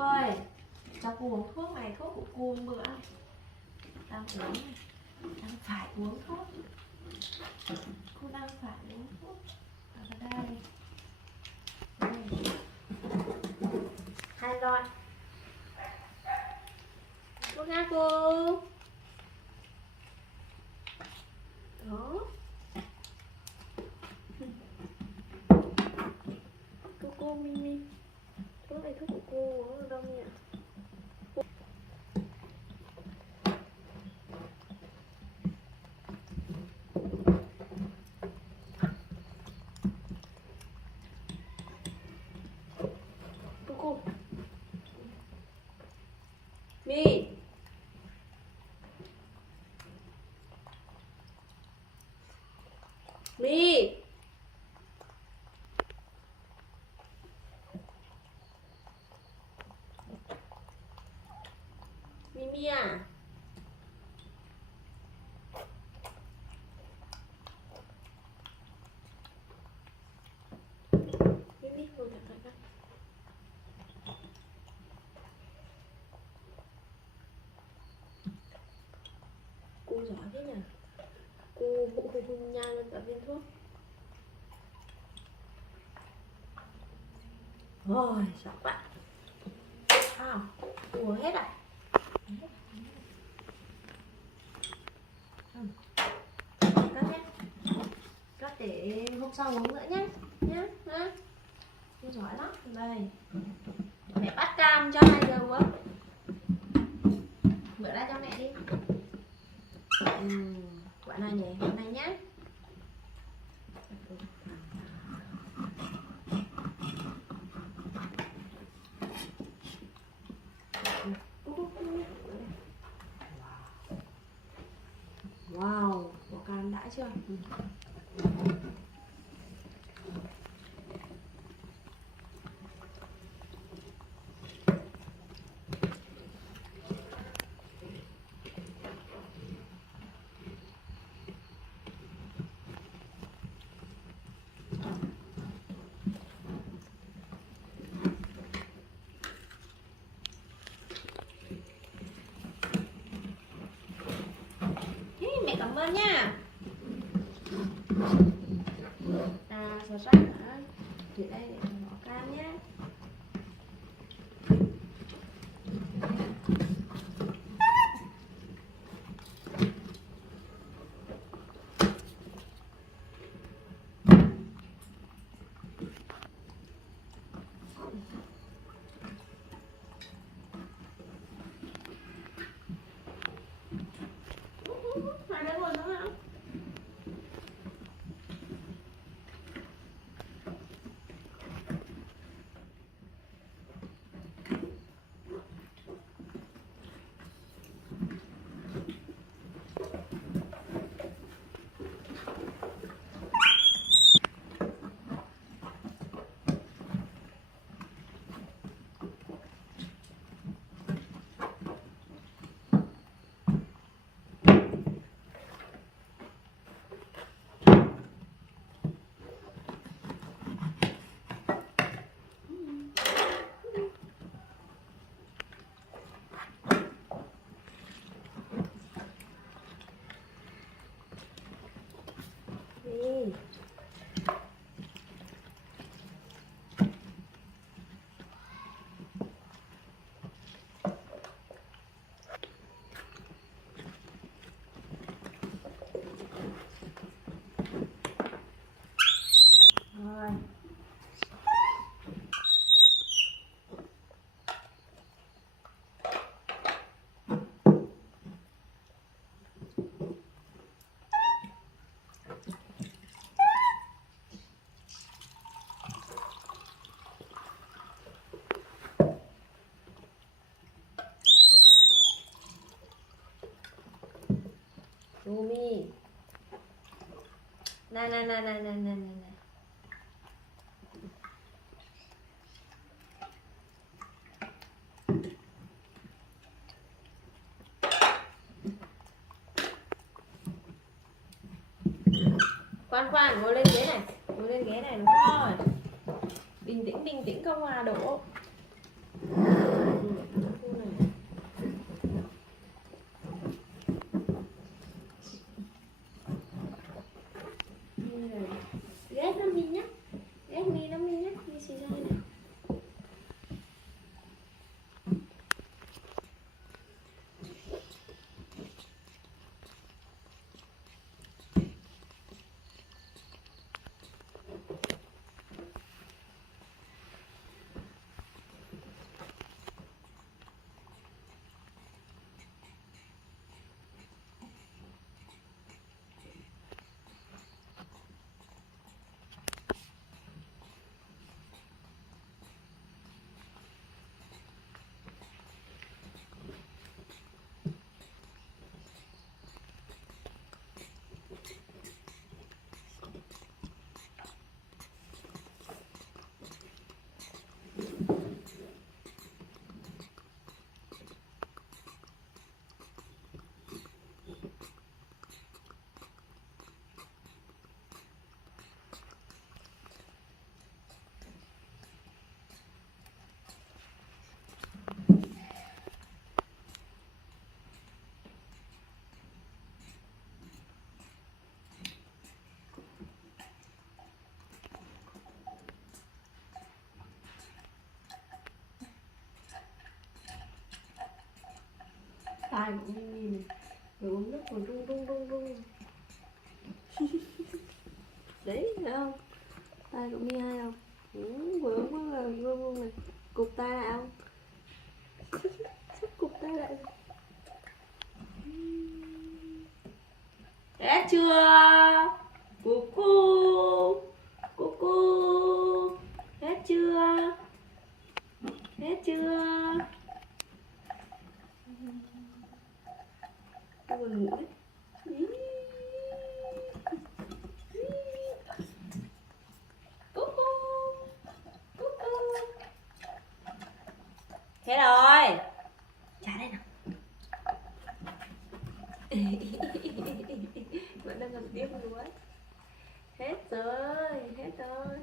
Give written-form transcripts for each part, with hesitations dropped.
ơi, cho cô uống thuốc này, thuốc của cô bữa đang uống này, đang phải uống thuốc, cô đang phải uống thuốc ở đây. Hai loại thuốc nha cô. Đó, cô Mimi, thuốc này thuốc của cô uống ở đâu nhỉ? Cô Mi Mi Mimi à? Mimi ngồi thẳng thẳng ra. Cô giỏi thế nhỉ? Cô hùng nha lên cả viên thuốc. Rồi, giỏi quá. Sao? Uống hết à? Cắt nhé. Cắt để hôm sau uống nữa nhé. Nhé. Cô giỏi lắm. Đây. Mẹ bắt cam cho 2 giờ uống. Bữa ra cho mẹ đi. Quả này nhỉ? Quả này nhé. Wow, quả cam đã chưa? Mẹ cảm ơn nha. Sờ soát nữa. Thì đây để bỏ cam nhé. Hai đứa ngồi nữa hả? Đi. Rồi. Rumi. Này. Khoan, ngồi lên ghế này. Ngồi lên ghế này đúng rồi. Bình tĩnh không hòa đổ. tai của Mimi này. Rồi uống nước còn rung rung rung rung. Đấy, thấy không? Tai của Mi hay không? Vừa uống là rung rung này. Cụp tai lại không? Sắp cụp tai lại. Hết chưa? Cu cu. Cu cu. Hết chưa? Hết chưa? Cô buồn ngủ đấy. Cu cu. Cu cu. Thế rồi. Trả đây nào. Vẫn đang còn tiếp nữa. Hết rồi, hết rồi.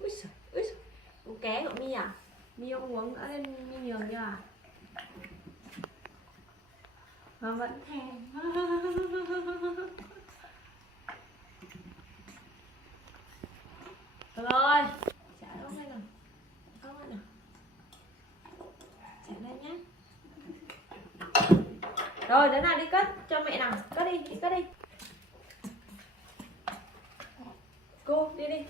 Úi giời, úi giời. Uống ké của Mi à? Mi không uống nữa nên Mi nhường cho à? Mà vẫn thèm. Được rồi, trả nó đây nào. Không đây nào. Trả đây nhé. Rồi, đứa nào đi cất cho mẹ nào. Cất đi cất đi. Cô, đi đi.